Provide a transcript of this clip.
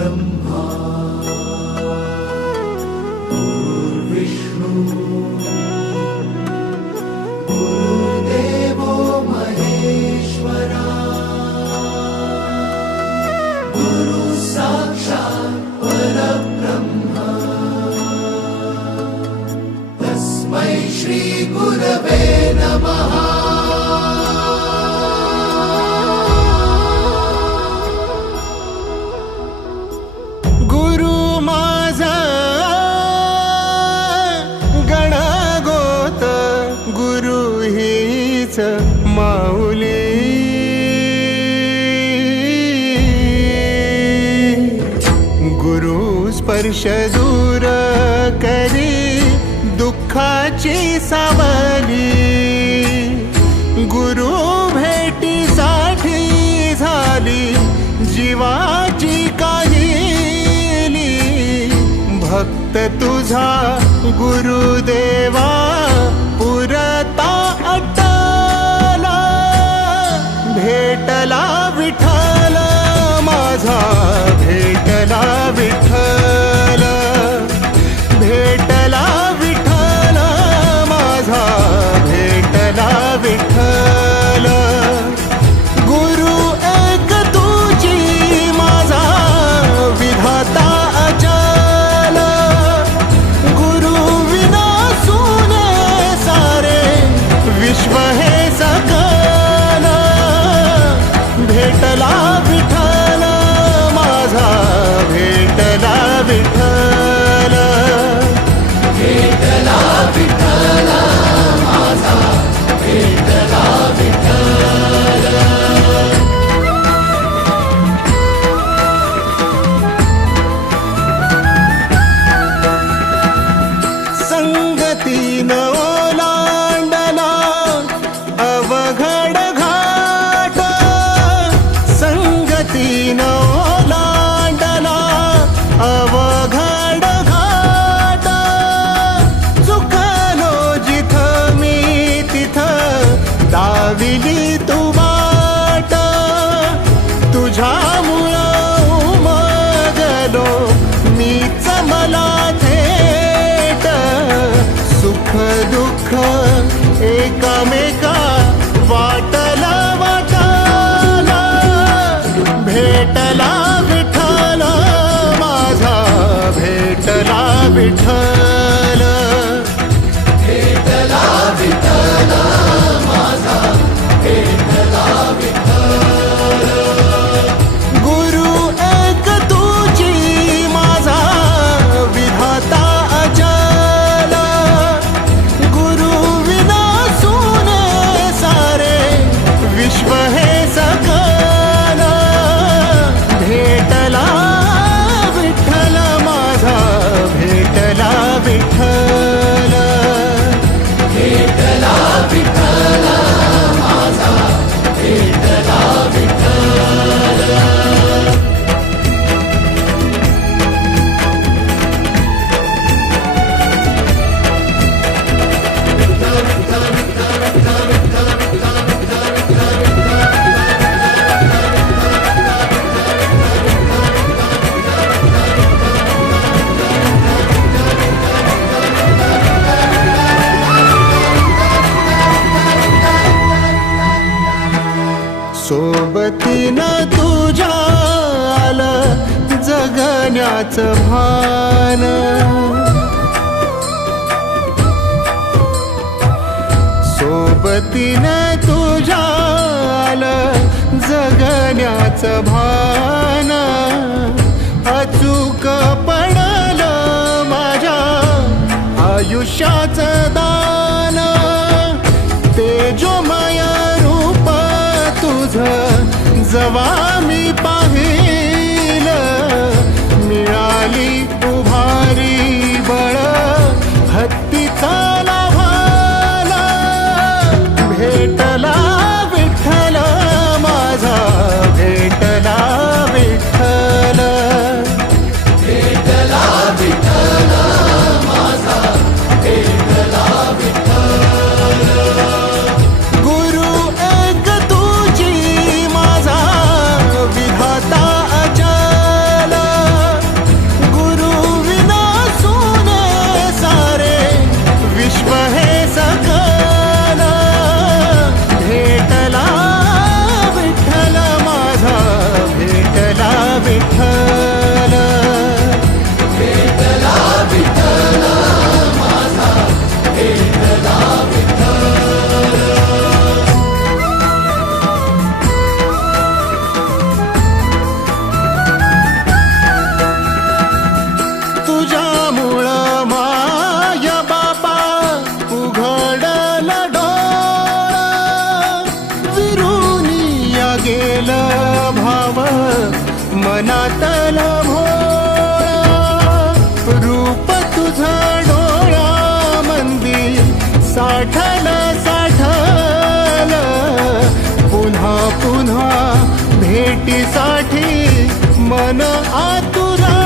परब्रह्मा गुरुर्विष्णु गुरुर्देवो महेश्वरा गुरु साक्षात् परब्रह्मा तस्मै श्री गुरवे नमः। माऊली गुरु स्पर्श दूर करी दुःखाची सावली गुरु भेटीसाठी झाली जीवाची काहिली भक्त तुझा गुरुदेवा पुरता भेटला विठ्ठल माझा भेटला विठ्ठल भेटला विठ्ठल माझा भेटला विठ्ठल गुरु एक तुझी माझा विधाता अचल गुरु विना सुने सारे विश्व हे सकल भेटला विठ्ठल माझा भेटला विठ्ठल भेटला विठ्ठल माझा भेटला विठ्ठल। संगतीन ओलांडला अवघड घाट संगतीन ओलांडला अवघड घाट चुकलो जिथं मी तिथं दाविली तू वाट तुझ्यामुळं उमगलो मीच मला थेट सुख दुःख एकामेका वाटला वाटला भेटला विठ्ठल माझा भेटला विठ्ठल भेटला विठ्ठल माझा भेटला विठ्ठल गुरु एक तुझी माझा विधाता अचल गुरु विना सुने सारे विश्व हे सकल भेटला विठ्ठल माझा भेटला विठ्ठल भेटला विठ्ठल माझा भेटला विठ्ठल। सोबतीनं तुझ्या आलं जगण्याचं भान सोबतीनं तुझ्या आलं जगण्याचं भान अचूक पडलं माझ्या आयुष्याचं दान तेजोमय रूप तुझं जवा मी पाहिलं मिळाली उभारी बळ हत्तीचा लाभाला भेटला विठ्ठल माझा भेटला विठ्ठल भेटला विठ्ठल माझा भेटला विठ्ठल गुरु एक तुझी माझा मनातला भोळा रूप तुझं डोळ्यामंदी साठलं पुन्हा पुन्हा भेटीसाठी मन आतुरा